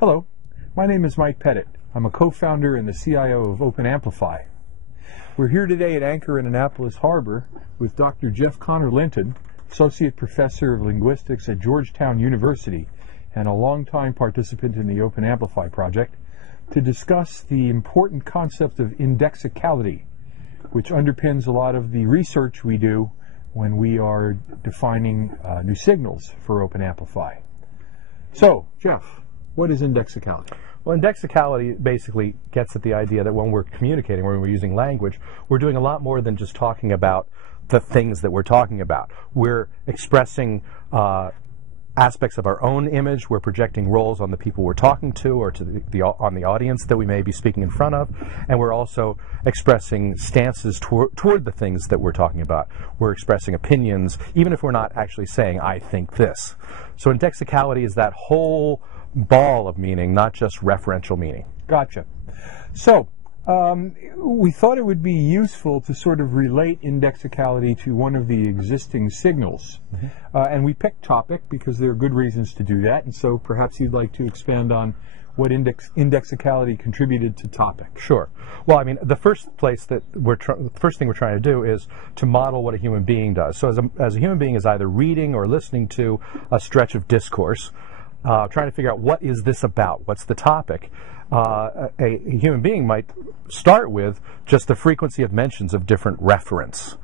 Hello, my name is Mike Petit. I'm a co-founder and the CIO of OpenAmplify. We're here today at Anchor in Annapolis Harbor with Dr. Connor-Linton, Associate Professor of Linguistics at Georgetown University and a longtime participant in the OpenAmplify project, to discuss the important concept of indexicality, which underpins a lot of the research we do when we are defining new signals for OpenAmplify. So, Jeff, what is indexicality? Well, indexicality basically gets at the idea that when we're communicating, when we're using language, we're doing a lot more than just talking about the things that we're talking about. We're expressing aspects of our own image. We're projecting roles on the people we're talking to or to on the audience that we may be speaking in front of. And we're also expressing stances toward the things that we're talking about. We're expressing opinions, even if we're not actually saying, I think this. So indexicality is that whole ball of meaning, not just referential meaning. Gotcha. So, we thought it would be useful to sort of relate indexicality to one of the existing signals. And we picked topic because there are good reasons to do that. And so perhaps you'd like to expand on what indexicality contributed to topic. Sure. Well, I mean, the first thing we're trying to do is to model what a human being does. So as a human being is either reading or listening to a stretch of discourse, trying to figure out what is this about, what's the topic. A human being might start with just the frequency of mentions of different reference.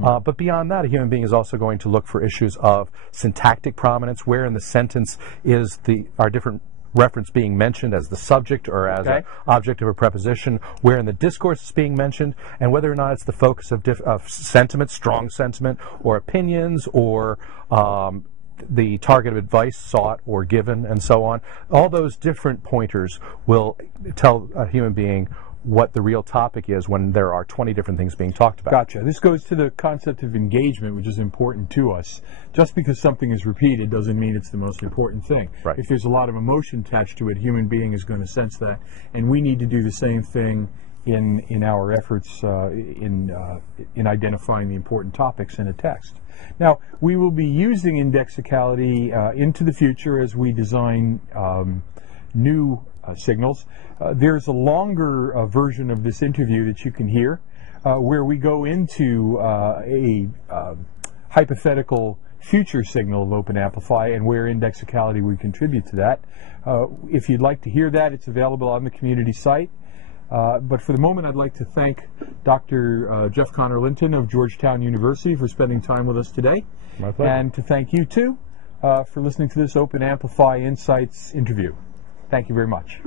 But beyond that, a human being is also going to look for issues of syntactic prominence, where in the sentence is our different reference being mentioned as the subject or as an object of a preposition, where in the discourse it's being mentioned, and whether or not it's the focus of sentiment, strong sentiment, or opinions, or the target of advice sought or given, and so on. All those different pointers will tell a human being what the real topic is when there are 20 different things being talked about. Gotcha. This goes to the concept of engagement, which is important to us. Just because something is repeated doesn't mean it's the most important thing. Right. If there's a lot of emotion attached to it, a human being is going to sense that, and we need to do the same thing in our efforts in identifying the important topics in a text. Now, we will be using indexicality into the future as we design new signals. There's a longer version of this interview that you can hear where we go into a hypothetical future signal of OpenAmplify and where indexicality would contribute to that. If you'd like to hear that, it's available on the community site. But for the moment, I'd like to thank Dr. Connor-Linton of Georgetown University for spending time with us today. My pleasure. And to thank you, too, for listening to this OpenAmplify Insights interview. Thank you very much.